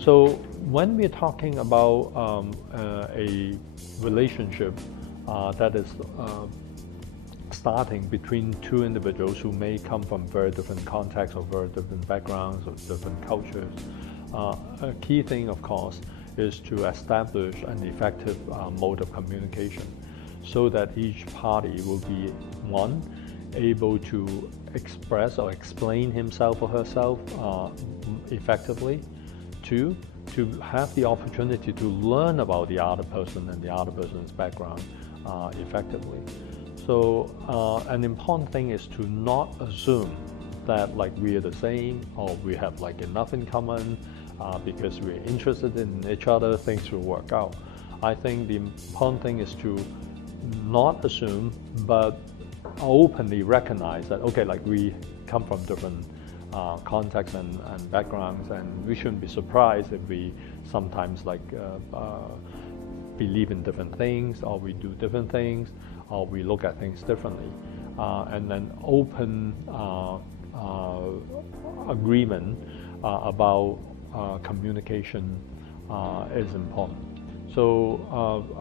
So when we're talking about a relationship that is starting between two individuals who may come from very different contexts or very different backgrounds or different cultures, a key thing, of course, is to establish an effective mode of communication so that each party will be, one, able to express or explain himself or herself effectively. Two, to have the opportunity to learn about the other person and the other person's background effectively. So an important thing is to not assume that like we are the same or we have like enough in common because we're interested in each other, things will work out. I think the important thing is to not assume, but openly recognize that, okay, like we come from different contexts and backgrounds, and we shouldn't be surprised if we sometimes like believe in different things, or we do different things, or we look at things differently. And then open agreement about communication is important. So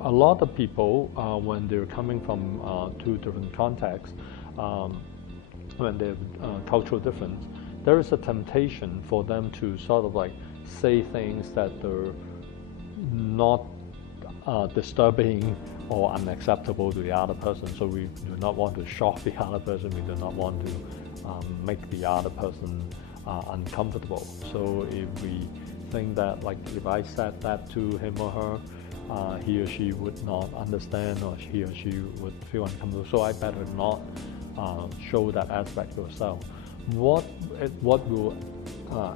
a lot of people, when they're coming from two different contexts, when they have cultural difference, there is a temptation for them to sort of like say things that are not disturbing or unacceptable to the other person. So we do not want to shock the other person. We do not want to make the other person uncomfortable. So if we think that like if I said that to him or her, he or she would not understand, or he or she would feel uncomfortable, so I better not show that aspect of yourself. What will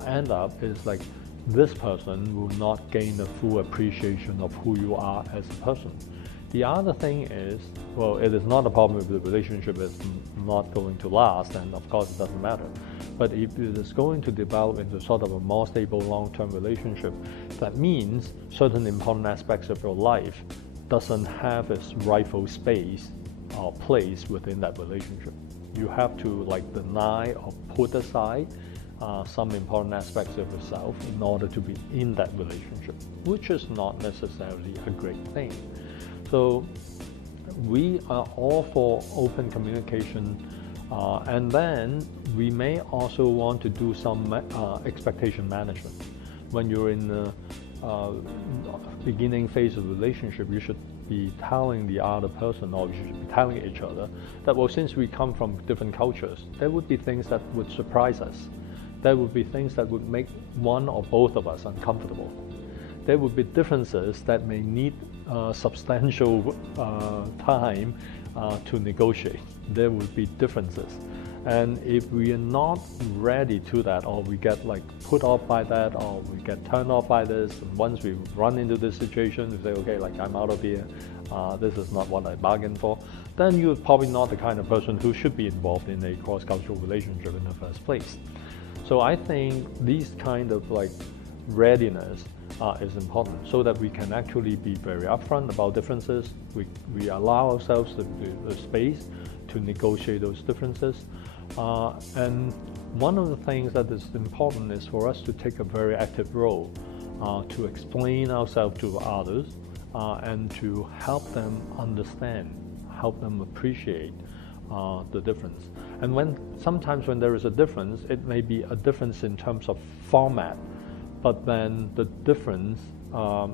end up is like this person will not gain a full appreciation of who you are as a person. The other thing is, well, it is not a problem if the relationship is not going to last, and of course it doesn't matter. But if it is going to develop into sort of a more stable long-term relationship, that means certain important aspects of your life doesn't have its rightful space or place within that relationship. You have to like deny or put aside some important aspects of yourself in order to be in that relationship, which is not necessarily a great thing. So we are all for open communication, and then we may also want to do some expectation management. When you're in the beginning phase of relationship, you should be telling the other person, or you should be telling each other that, well, since we come from different cultures, there would be things that would surprise us. There would be things that would make one or both of us uncomfortable. There would be differences that may need substantial time to negotiate. There would be differences. And if we are not ready to that, or we get like put off by that, or we get turned off by this, and once we run into this situation, we say, okay, like I'm out of here, this is not what I bargained for, then you're probably not the kind of person who should be involved in a cross-cultural relationship in the first place. So I think these kind of like readiness is important, so that we can actually be very upfront about differences. We allow ourselves the space to negotiate those differences. And one of the things that is important is for us to take a very active role to explain ourselves to others and to help them understand, help them appreciate the difference. And sometimes when there is a difference, it may be a difference in terms of format, but then the difference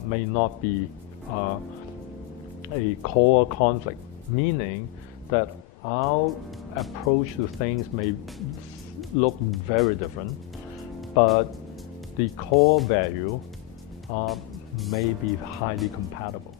may not be a core conflict, meaning that our approach to things may look very different, but the core value may be highly compatible.